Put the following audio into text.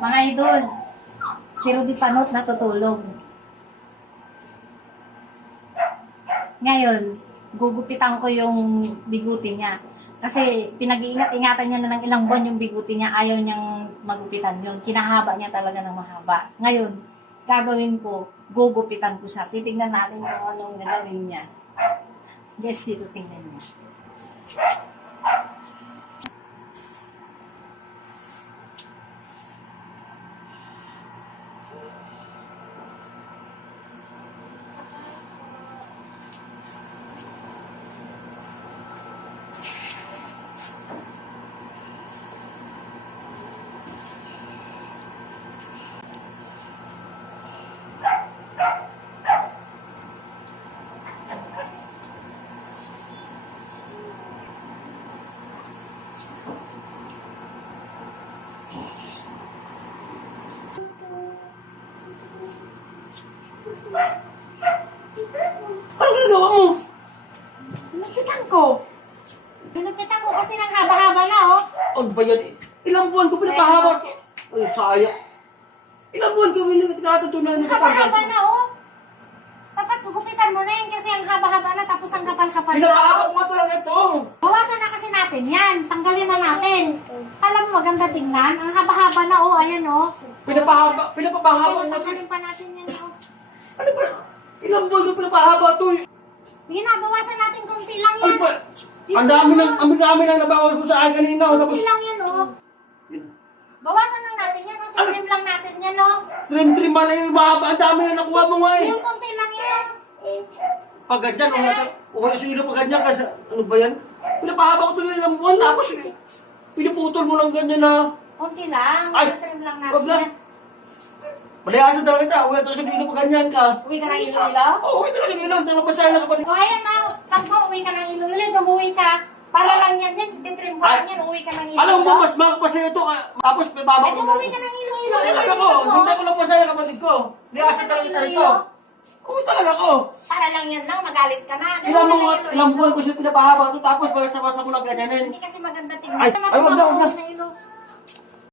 Mga idol, si Rudy Panot natutulog. Ngayon, gugupitan ko yung biguti niya. Kasi pinag-iingat-ingatan niya na ng ilang buwan yung biguti niya. Ayaw niyang magupitan yun. Kinahaba niya talaga ng mahaba. Ngayon, gagawin ko, gugupitan ko siya. Titignan natin kung anong gagawin niya. Guys, dito tingnan niya. Anong ginagawa mo? Ginupitan ko. Ginupitan ko kasi nang haba-haba na, oh. Ano ba yan? Ilang buwan ko pinapahaba to. Ay, sayang. Ilang buwan ko pinagkatutunan na Haba-haba na, oh. Dapat gugupitan mo na yun kasi ang haba-haba na tapos ang kapal-kapal na. Pinapahaba ko nga talaga ito. Bawasan na kasi natin yan. Tanggalin na natin. Alam mo, maganda tingnan. Ang haba-haba na, oh. Ayan, oh. Pinapahaba ko nga ito. Tanggalin pa natin yan, oh. Ano ba? Ilang buwan ko pinapahaba ito eh. Sige na, bawasan natin konti lang Ano yan. ba? Ang dami lang nabawas mo sa akin kanina. Konti lang yan, oh. Bawasan lang natin yan, oh. Titrim lang natin yan, oh. Trim man eh, mahaba. Ang dami na nakuha mo nga eh. Yung konti lang yan, oh. Pag ganyan, okay sa ilo pag ganyan kasi, ano ba yan? Pinapahaba ko tuloy ng buwan tapos eh. Pinuputol mo lang ganyan na. Konti lang. Ay, Titrim lang wag natin na. yan. Palayasan talaga kita. Uwi ito sa ilo pag ganyan ka. Uwi ka ng Iloilo? Oo, uwi talaga ilo. Nalapasahin na kapatid. O ayan na, pag mo uwi ka ng Iloilo, dumuwi ka. Para lang yan, titrim mo lang yan, uwi ka ng Iloilo. Alam mo, mas mahal pa sa'yo ito. Tapos may babak Ay, dumuwi ka ng Iloilo. Uwi talaga ko. Hindi ko lapasahin na kapatid ko. Liyasan talaga kita rito. Uwi talaga ko. Para lang yan lang, magalit ka na. Ilang buwan ko siya pinapahaba ito. Tapos basta mo lang ganyanin. Hindi kasi maganda tingnan. Ay, wag na, wag na. Iloilo.